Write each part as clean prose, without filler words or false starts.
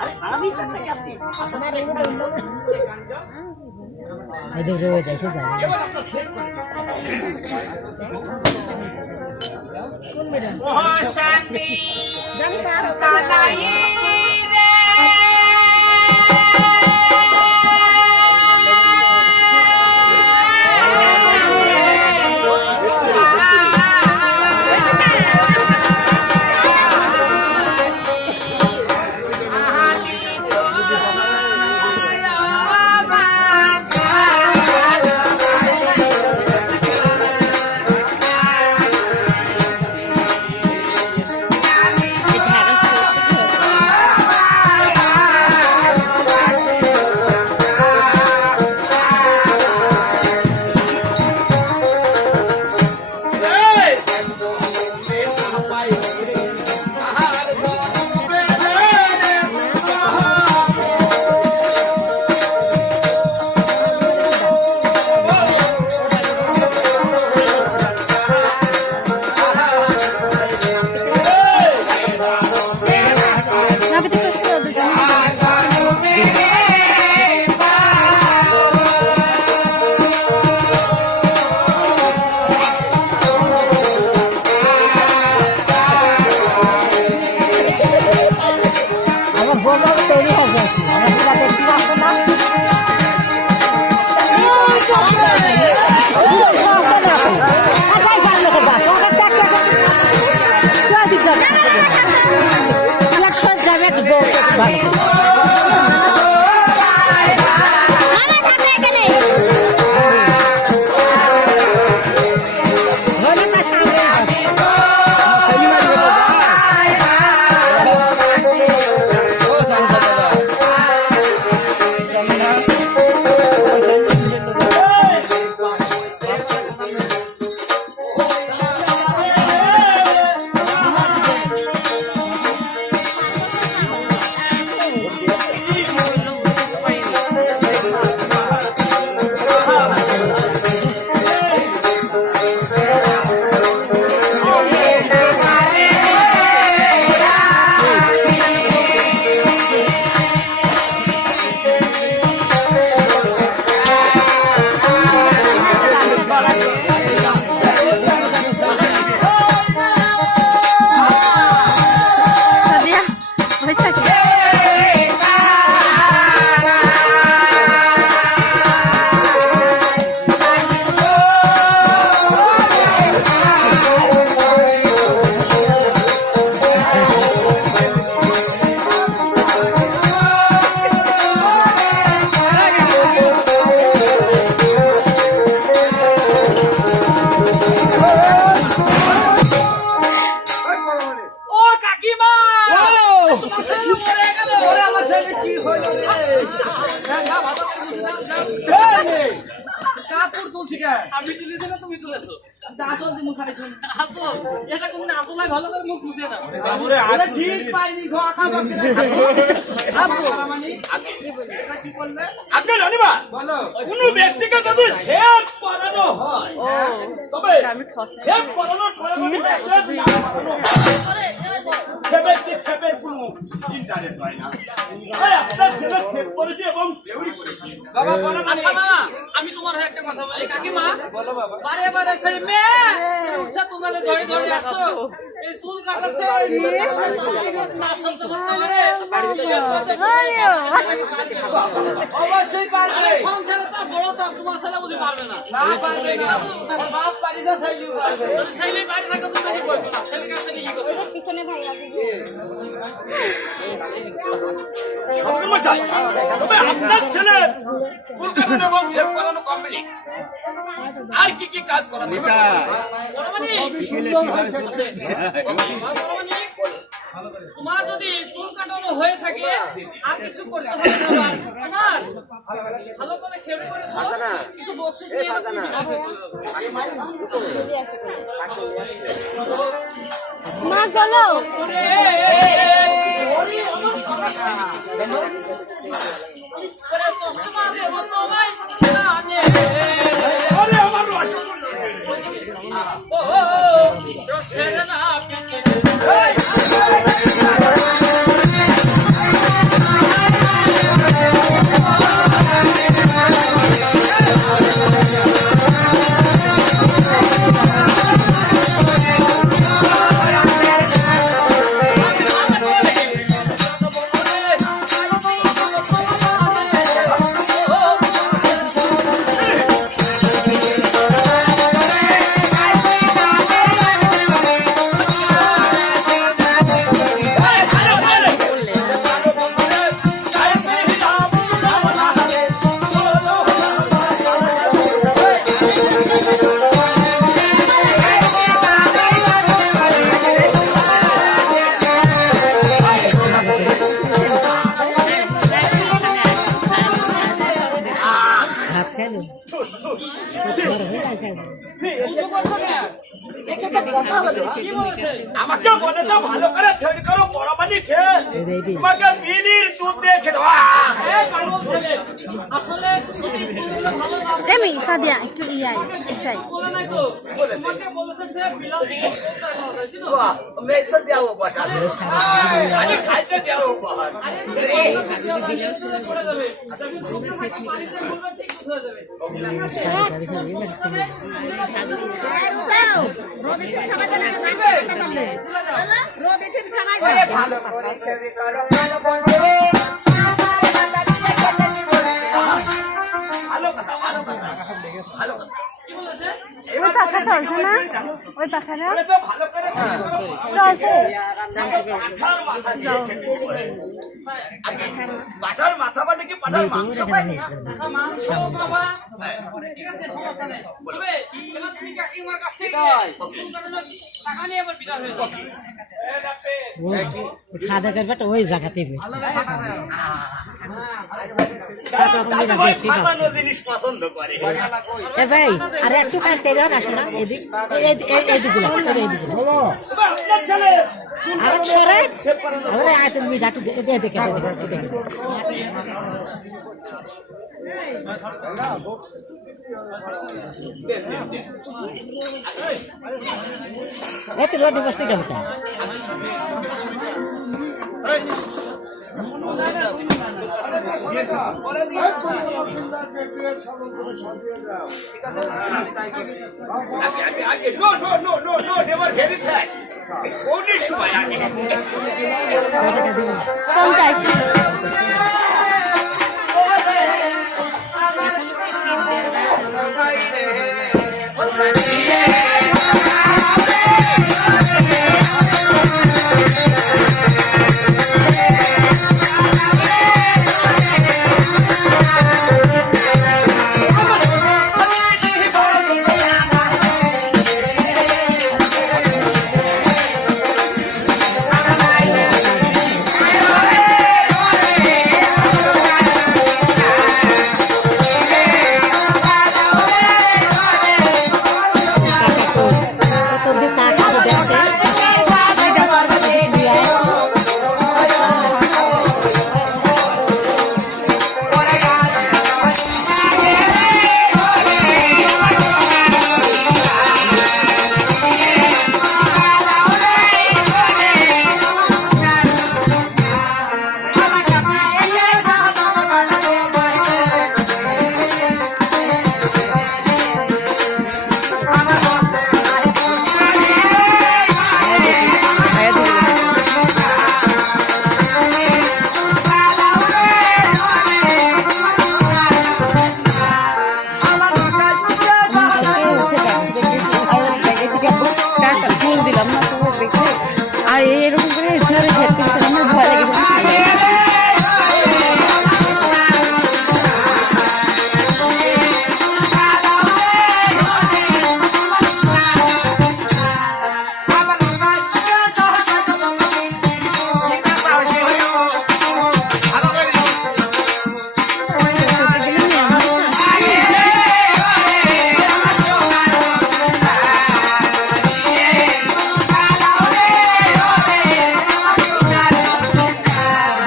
আরে আমি তো নাকি আসছি আপনার রেগে তো এদিকে রেগে যাচ্ছে এবার আমরা শেয়ার করে দিই কোন ম্যাডাম ও শান্তি জানি কারো কানাই রে কাপড় তুলছি কে আমি তুলেছি না তুমি তুলেছো আসল দি মুছাই তুমি আসল এটা কোন না আসল ভালো করে মুখ মুছিয়ে দাও বাবুরে আরে ঠিক পাইনি গো আকা বাকি এটা কি করলে আপনি রানীমা বলো কোন ব্যক্তিকে যদি ছেদ পরানো হয় তবে ছেদ পরানোর পরে যদি ছেদ না পরানো ছেপের কোনো ইন্টারেস্ট হয় না এই আপনার ছেলে ছেদ করেছে এবং দেউরি করেছে বাবা বলো আচ্ছা বাবা আমি তোমার একটা কথা বলি কাকিমা বলো বাবা বারে বারে সেই মেয়ে উঠছে তোমরা ধরে ধরে আসছো এই চুল কাটাছে না সহ্য করতে পারে অবশ্যই পারবে সংসারে চাপ বড় চাপ তোমার ছেলে বুঝি পারবে না না পারবে না বাপ পারি না সেইলিও পারবে সেইলি পারি থাকে তুমি কি করবে না ছেলে কাছে কি করবে পিছনে ভাই আছে সত্যমশাই তবে আপনার ছেলে চুল কাটানো এবং শেভ করানো কমপ্লিট আর কি কি কাজ করা দিবে তোমার যদি চুল কাটানো হয়ে থাকে আর কিছু করতে হবে না ভালো করে খেয়ে করেছো কিছু বকশিশ নিয়ে মা বলো Oh, কি বলেছে? আমাকে বলে তো ভালো করে তৈরি করো বড় পানি খেয়ে তোমাকে মিলির দুধ দিয়ে খেতে পাগল ছেলে আসলে যদি বললে ভালো না এমি সাদিয়া একটু ইয়াই এসাই বলে নাই তো তোমাকে বলেছে সে বিলাল বাহ मैं तो दिया वो बसा আরে खाते दिया वो बाहर করে যাবে তুমি তোমাকে পানিতে বলবে ঠিক হয়ে যাবে দাও রোদে থেকে সবাই জানা করতে পারলে রোদে থেকে সবাই জানা ভালো করে খেবি করো ভালো বন্ধু ভালো কথা ভালো কথা কি বলেছে ওই পাখা চলছে না ওই পাখা না বলে তো ভালো করে তৈরি করো চলছে পাঠার মাথা দিয়ে খেতে হবে পাঠার মাথা মানে কি পাঠার মাংস পাই না মাংস বাবা ঠিক আছে সমস্যা নেই বলবে এবার তুমি কাকিমার কাছ থেকে টাকা নিয়ে এবার বিদায় হয়ে যাবে খাদা করবে ওই জায়গাতে ফাটানো জিনিস পছন্দ করে এ ভাই আরে একটু কাটতে দাও না শোনা এদিক এইদিকে আপনার ছেলে আর সরে আরে আয় তুমি ডাটু দেখে এত রোদ বসতে কেমন আগে no never very sad only সময় আগে 50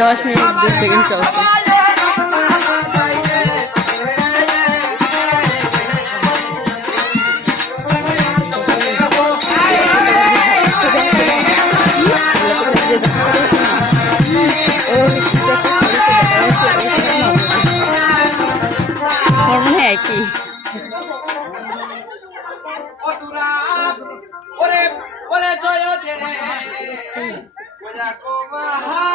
10 মিনিট 2 সেকেন্ড চলছে কি অতুরা ওরে ওরে জয় দে রে ওজা কো মহা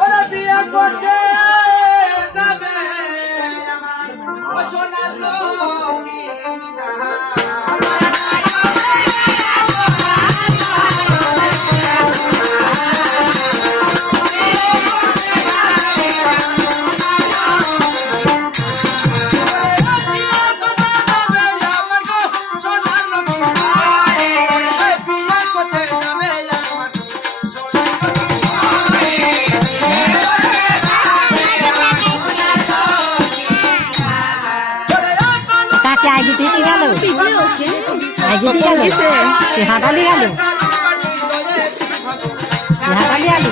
ওরে বিয়া করতে যাবে আমার সোনা লোকি না আইজি গেল হাঁটালি গেল হাঁটালি গেল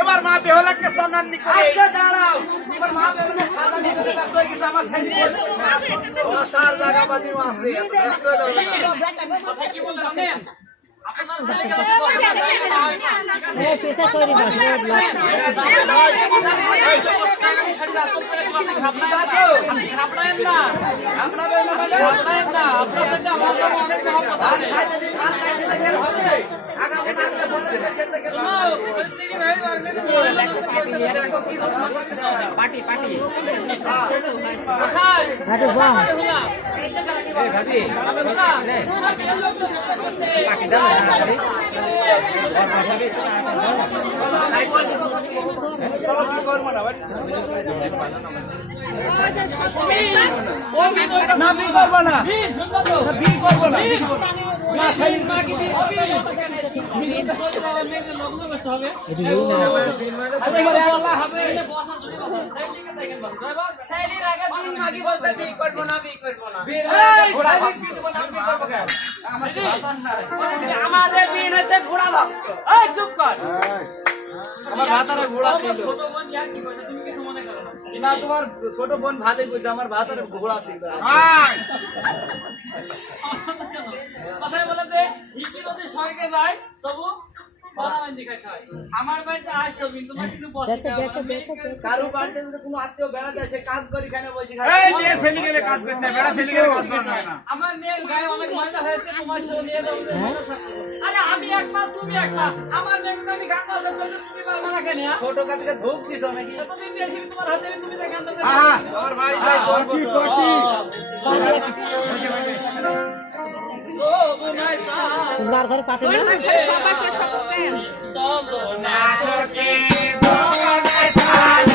এবার মা বেহলাকে সানান্নি করে দাঁড়াও এবার মা বেহলাকে সানান্নি করে রাখতে কি জামা ছাইনি ও সার জায়গা বানিও আছে কথা কি বলছেন জানেন আপনার ছেলেকে পার্টি পার্টি না বি করবো না বি করবো না আমাদের দিন হচ্ছে ঘোড়া ভক্ত আমার ভাতারে ঘোড়া ছিল ছোট বোন ইয়ার কি কইছে তুমি কিছু মনে করো না না তোমার ছোট বোন ভাতে কইতে আমার ভাতারে ঘোড়া ছিল কথাই বলে যে হিকি যদি স্বর্গে যায় তবু আমার বাড়িতে আসতো কিন্তু তোমার কিন্তু কারো বাড়িতে যদি কোনো আত্মীয় বেড়াতে আসে কাজ করি খানে বসে এই মেয়ে ছেলে গেলে কাজ করতে হয়, বেড়া ছেলে গেলে কাজ করতে হয় না। আমার মেয়ের গায়ে অনেক ময়লা হয়েছে তোমার সঙ্গে নিয়ে যাবো আরে আমি একমা তুমি একমা আমার মেয়েকে আমি গান বাজা করতে তুমি পারবো না কেন ছোট কাজকে ধূপ দিছো নাকি এতদিন দিয়েছি তোমার হাতে তুমি দেখান তো আমার বাড়ি তাই করবো ও বুনাই সা তোমার ঘরে পাঠে না সবাই শেষ করবে চলো না আসরকে ভগবানের সাজ